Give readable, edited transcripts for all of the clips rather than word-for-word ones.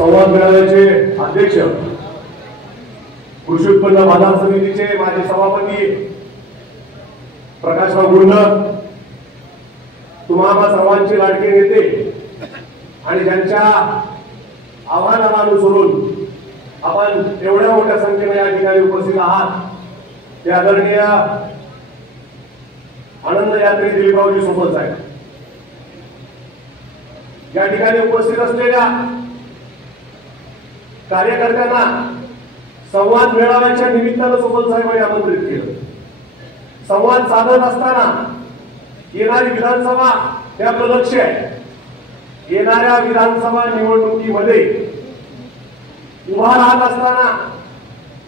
संवाद मेळाव्याचे अध्यक्ष, कृषी उत्पन्न बाजार समितीचे माजी सभापती प्रकाशराव गुंड, तुम्हाला सर्वांचे लाडके नेते आणि ज्यांच्या आव्हानाला अनुसरून आपण एवढ्या मोठ्या संख्येने या ठिकाणी उपस्थित आहात, ते आदरणीय आनंद यात्री दिलीपरावजी सोबत साहेब, या ठिकाणी उपस्थित असलेल्या कार्यकर्त्यांना संवाद मेळाव्याच्या निमित्तानं सोबत साहेबांनी आमंत्रित केलं. संवाद साधत असताना येणारी विधानसभा हे आपलं लक्ष आहे. येणाऱ्या विधानसभा निवडणुकीमध्ये उभा राहत असताना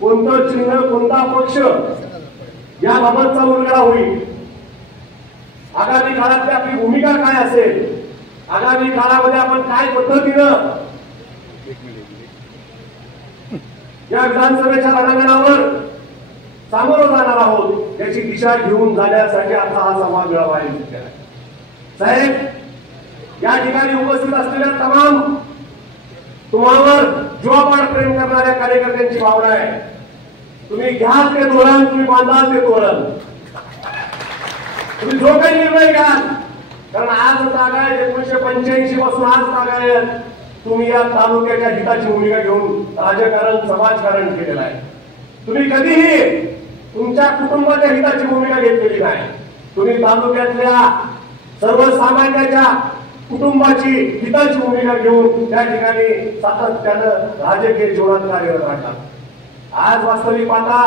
कोणतं चिन्ह, कोणता पक्ष याबाबतचा उलगडा होईल. आगामी काळातली आपली भूमिका काय असेल, आगामी काळामध्ये आपण काय पद्धतीनं या विधानसभेच्या रणांगणावर सामोरं जाणार आहोत याची दिशा घेऊन जाण्यासाठी आता हा संवाद मेळावा आयोजित केला. साहेब, या ठिकाणी उपस्थित असलेल्या तमाम तुम्हावर जीवापाड प्रेम करणाऱ्या कार्यकर्त्यांची भावना आहे. तुम्ही घ्याल ते धोरण, तुम्ही बांधाल ते धोरण, तुम्ही जो काही निर्णय घ्याल, कारण आज जागा आहे 1985 पासून आज जागा आहे. तुम्ही या तालुक्याच्या हिताची भूमिका घेऊन राजकारण, समाजकारण केलेलं आहे. तुम्ही कधीही तुमच्या कुटुंबाच्या हिताची भूमिका घेतलेली नाही. तुम्ही तालुक्यातल्या सर्वसामान्यांच्या कुटुंबाची हिताची भूमिका घेऊन त्या ठिकाणी सातत्यानं राजकीय जीवनात कार्यरत राहतात. आज वास्तविक पाहता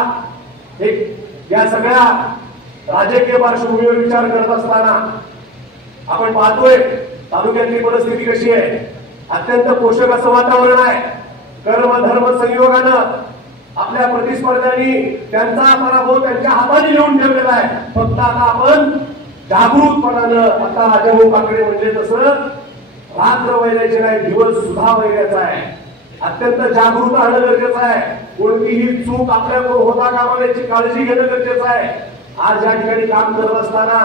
या सगळ्या राजकीय पार्श्वभूमीवर विचार करत असताना आपण पाहतोय तालुक्यातली परिस्थिती कशी आहे. अत्यंत पोषक असं वातावरण आहे. कर्म धर्म संयोगानं आपल्या प्रतिस्पर्ध्यांनी त्यांचा पराभव त्यांच्या हाताने लिहून ठेवलेला आहे. फक्त आता आपण जागृतपणानं, आता राजाभाऊ काकडे म्हणजे तसं रात्र वैरायचे नाही, दिवस सुद्धा वैरायचा आहे. अत्यंत जागृत राहणं गरजेचं आहे. कोणतीही चूक आपल्याकडून होता कामा नये याची काळजी घेणं गरजेचं आहे. आज या ठिकाणी काम करत असताना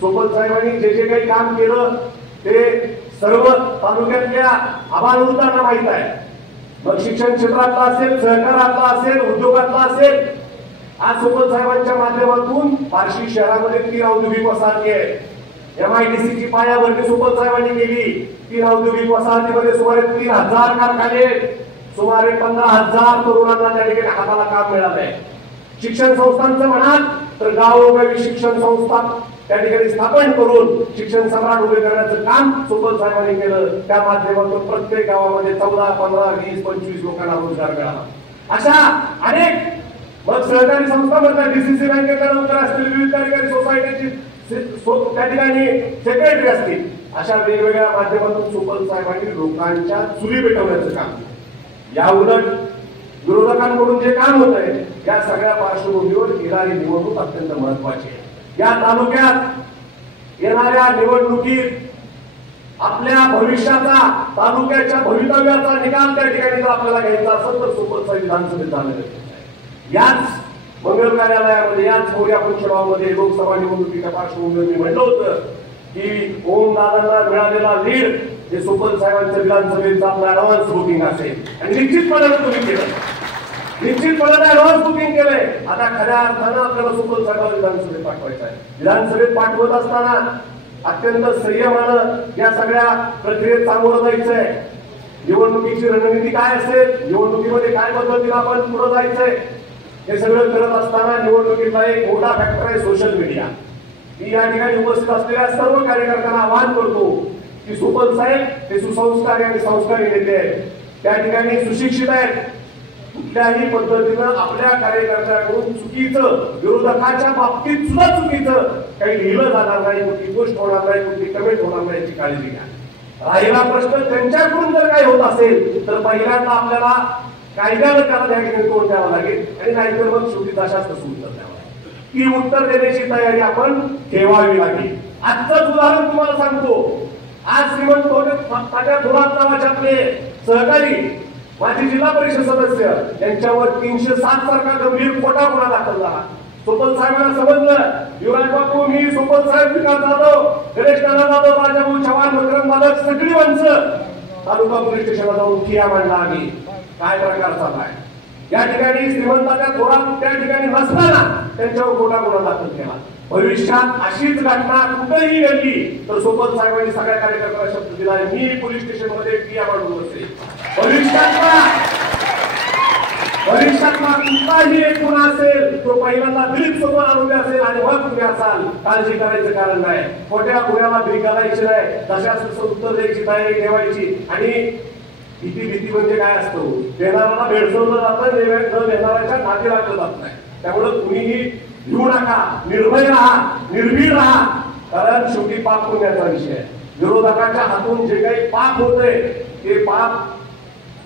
सोबत साहेबांनी जे जे काही काम केलं ते सर्व तालुक्यातल्या आबालवृद्धांना माहित आहे. मग शिक्षण क्षेत्रातला असेल, सहकारातला असेल, उद्योगातला असेल. आज सोबत साहेबांच्या माध्यमातून बार्शी शहरामध्ये 3 औद्योगिक वसाहती आहेत. MIDCची पायाभरणी सोबत साहेबांनी केली. 3 औद्योगिक वसाहतीमध्ये सुमारे 3000 कारखाने, सुमारे 15,000 तरुणांना त्या ठिकाणी हाताला काम मिळालंय. शिक्षण संस्थांचं म्हणाल तर गावोगावी शिक्षण संस्था त्या ठिकाणी स्थापन करून शिक्षण सम्राट उभे करण्याचं काम सोबत साहेबांनी केलं. त्या माध्यमातून प्रत्येक गावामध्ये 14, 15, 20, 25 लोकांना रोजगार मिळाला. अशा अनेक, मग सहकारी संस्थांमधल्या DCC बँकेच्या नोकर असतील, विविध कार्यकारी सोसायटीची त्या ठिकाणी सेक्रेटरी असतील, अशा वेगवेगळ्या माध्यमातून सोबत साहेबांनी लोकांच्या चुली पेटवण्याचं काम. या उलट विरोधकांकडून जे काम होत आहे या सगळ्या पार्श्वभूमीवर येणारी निवडणूक अत्यंत महत्वाची आहे. या तालुक्यात येणाऱ्या निवडणुकीत आपल्या भविष्याचा, तालुक्याच्या भवितव्याचा निकाल त्या ठिकाणी जर आपल्याला घ्यायचा असेल तर सोबत विधानसभेत जाणं गरजेचं आहे. याच मंगल कार्यालयामध्ये, याच मोर्या पंचगावमध्ये लोकसभा निवडणुकीच्या पार्श्वभूमीवर मी म्हणलं होतं की ओम दादांना मिळालेला लीड हे सोबत साहेबांचं विधानसभेचं आपलं ऍडव्हान्स बुकिंग असेल आणि निश्चितपणे तुम्ही केलं, निश्चितपणे ऍडव्हान्स बुकिंग केलंय. आता खऱ्या अर्थानं आपल्याला सोबत साहेबांना विधानसभेत पाठवायचं आहे. विधानसभेत पाठवत असताना अत्यंत संयमानं या सगळ्या प्रक्रियेत सामोरं जायचंय. निवडणुकीची रणनीती काय असेल, निवडणुकीमध्ये काय पद्धतीने आपण पुढे जायचंय, हे सगळं करत असताना निवडणुकीचा एक मोठा फॅक्टर आहे सोशल मीडिया. मी या ठिकाणी उपस्थित असलेल्या सर्व कार्यकर्त्यांना आवाहन करतो की सोबत साहेब हे सुसंस्कारी आणि संस्कारी नेते आहेत. त्या ठिकाणी सुशिक्षित आहेत. कुठल्याही पद्धतीनं आपल्या कार्यकर्त्यांकडून चुकीचं, विरोधकाच्या बाबतीत सुद्धा चुकीचं काही लिहिलं जाणार नाही, कुठली गोष्ट होणार नाही, कुठली कमेंट होणार नाही याची काळजी घ्या. राहिला प्रश्न त्यांच्याकडून जर काही होत असेल तर पहिल्यांदा आपल्याला कायद्यानं त्याला त्या ठिकाणी तोड द्यावं लागेल आणि नाहीतर मग शेवटी तशाच तसं उत्तर द्यावं लागेल. ती उत्तर देण्याची तयारी आपण ठेवावी लागेल. आजच उदाहरण तुम्हाला सांगतो. आज श्रीमंत तात्या थोरात नावाचे आपले सहकारी माजी जिल्हा परिषद सदस्य यांच्यावर 307 सारखा गंभीर खोटा गुन्हा दाखल झाला. सोपल साहेबांना समजलं युवराज बापू, मी सोपल साहेब, विकास जाधव, गणेश नाना जाधव, राजाभाऊ चव्हाण, मकरंद मालक सगळी माणसं तालुका पोलीस स्टेशनला जाऊन किया मांडला आम्ही. काय प्रकार चाललाय या ठिकाणी? श्रीमंताच्या थोरात त्या ठिकाणी नसताना त्यांच्यावर खोटा गुन्हा दाखल केला. भविष्यात अशीच घटना कुठेही घडली तर सोबत साहेबांनी सगळ्या कार्यकर्त्यांना शब्द दिला, मी पोलीस स्टेशन मध्ये किया मांडून बसेल. भविष्यातला कुठलाही एक गुन्हा असेल तो पहिल्यांदा दिलीप सोबत आरोपी असेल आणि मग तुम्ही असाल. काळजी करायचं कारण नाही. खोट्या गुन्ह्याला भीक घालायची नाही, तशाच उत्तर द्यायची तयारी ठेवायची. आणि भीती म्हणजे काय असतो? देणाऱ्याला भेडसवलं जातं, न देणाऱ्याच्या नाती लागलं जात नाही. त्यामुळे कुणीही भिवू नका, निर्भय राहा, निर्भीड राहा. कारण शेवटी पाप पुण्याचा विषय आहे. विरोधकाच्या हातून जे काही पाप होते ते पाप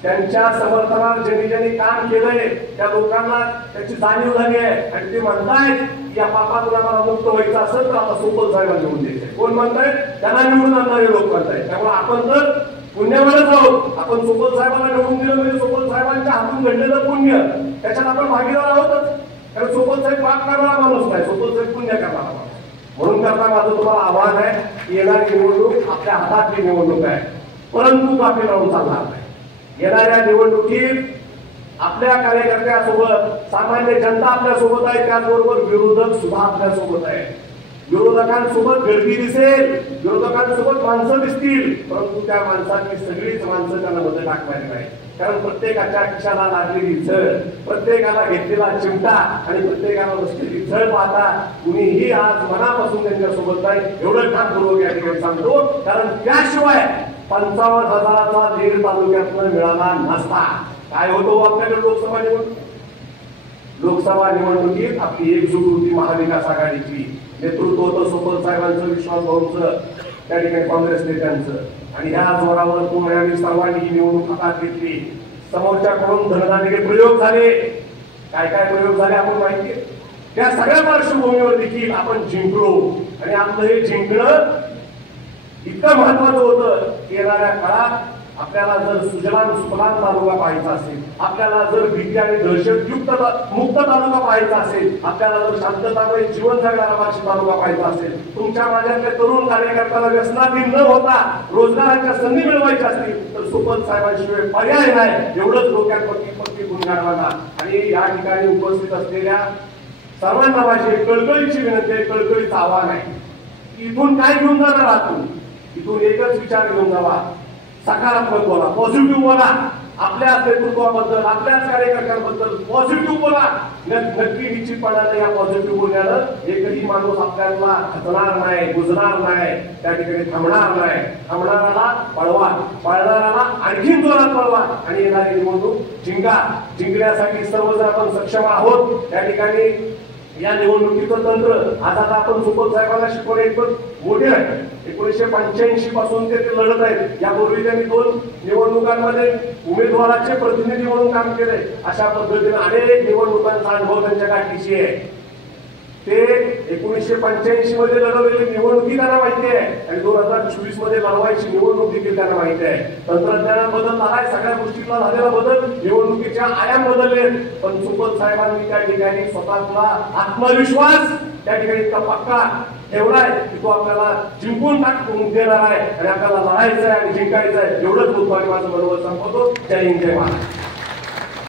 त्यांच्या समर्थनात ज्यांनी काम केलंय त्या लोकांना त्याची जाणीव झाली आहे आणि ते म्हणतायत या पापातून आम्हाला मुक्त व्हायचं असेल तर आता सोपल साहेबांना निवडून द्यायचंय. कोण म्हणतायत? त्यांना निवडून आणणारे लोक म्हणतायत. त्यामुळे आपण तर पुण्यावरच आहोत. आपण सोपल साहेबांना निवडून दिलं म्हणजे सोपल साहेबांच्या हातून घडलेलं पुण्य त्याच्यात आपण भागीदार आहोतच. कारण सोपल साहेब पाप करणारा माणूस नाही, सोपल साहेब पुण्य करणारा माणूस. म्हणून करता माझं तुम्हाला आव्हान आहे, येणारी निवडणूक आपल्या हातातली निवडणूक आहे, परंतु काफी लावून चालणार नाही. येणाऱ्या निवडणुकीत आपल्या कार्यकर्त्यासोबत सामान्य जनता आपल्या सोबत आहे, त्याचबरोबर विरोधक सुद्धा आपल्या सोबत आहे. विरोधकांसोबत गर्दी दिसेल, विरोधकांसोबत माणसं दिसतील, परंतु त्या माणसांनी सगळीच माणसं त्यांना मदत टाकवायची नाही. कारण प्रत्येकाच्या खिशाला लागलेली झळ, प्रत्येकाला घेतलेला चिमटा आणि प्रत्येकाला बसलेली झळ पाहता कुणीही आज मनापासून त्यांच्यासोबत नाही एवढं ठामपूर्वक या ठिकाणी सांगतो. कारण त्याशिवाय 55,000चा लीड तालुक्यातून मिळाला नसता. काय होतो आपल्याकडे लोकसभा निवडणुकीत आपली एकजूट होती महाविकास आघाडीची. नेतृत्व होतं सोपल साहेबांचं, विश्वास भाऊंचं, त्या ठिकाणी काँग्रेस नेत्यांचं. आणि ह्या जोरावर तुम्ही सर्वांनी ही निवडणूक हातात घेतली. समोरच्याकडून धनदानके प्रयोग झाले, काय काय प्रयोग झाले आपण माहिती. त्या सगळ्या पार्श्वभूमीवर देखील आपण जिंकलो. आणि आपलं हे जिंकणं इतकं महत्वाचं होतं. येणाऱ्या काळात आपल्याला जर सुजलाम सुफलाम तालुका पाहायचा असेल, आपल्याला जर भीती आणि दहशतयुक्त मुक्त तालुका पाहायचा असेल, आपल्याला जर शांततामय जीवन जगणारा बार्शी तालुका पाहायचा असेल, तुमच्या माझ्यातल्या तरुण कार्यकर्त्याला व्यसनाधीन न होता रोजगाराच्या संधी मिळवायच्या असतील तर सोपल साहेबांशिवाय पर्याय नाही. एवढंच डोक्यात पक्की गुणगान बघा. आणि या ठिकाणी उपस्थित असलेल्या सर्वांना माझी कळकळीची विनंती आहे, कळकळीचं आव्हान आहे. इथून काय घेऊन जाणार आहात? इथून एकच विचार घेऊन जावा, सकारात्मक बोला, पॉझिटिव्ह बोला. आपल्या नेतृत्वाबद्दल, आपल्याच कार्यकर्त्यांबद्दल पॉझिटिव्ह बोला. नक्की निश्चितपणाने या पॉझिटिव्ह बोलण्यानं एकही माणूस आपल्याला खचणार नाही, बुजणार नाही, त्या ठिकाणी थांबणार नाही. थांबणाऱ्याला पळवा, पळणाऱ्याला आणखीन जोरात पळवा आणि येणारी निवडणूक जिंका. जिंकण्यासाठी सर्वजण आपण सक्षम आहोत. त्या ठिकाणी या निवडणुकीचं तंत्र आता आपण सोपल साहेबांना शिकवणे इतकं मोठे आहे. 1985 पासून ते लढत आहेत. यापूर्वी त्यांनी 2 निवडणुकांमध्ये उमेदवाराचे प्रतिनिधी म्हणून काम केले. अशा पद्धतीने अनेक निवडणुकांचा अनुभव त्यांच्या गाठीशी आहे. ते 1985 मध्ये लढवलेली निवडणुकी त्यांना माहिती आहे आणि 2024 मध्ये लढवायची निवडणूक देखील त्यांना माहिती आहे. तंत्रज्ञानात बदल झालाय, सगळ्या गोष्टीतला झालेला बदल, निवडणुकीच्या आयाम बदलले. पण सोपल साहेबांनी त्या ठिकाणी स्वतःचा आत्मविश्वास त्या ठिकाणी इतका पक्का ठेवलाय की तो आपल्याला जिंकून टाकून देणार आहे आणि आपल्याला लढायचं आहे आणि जिंकायचं आहे. एवढंच बोलतो आणि माझं बरोबर संपवतो. जय हिंद, जय महाराष्ट्र.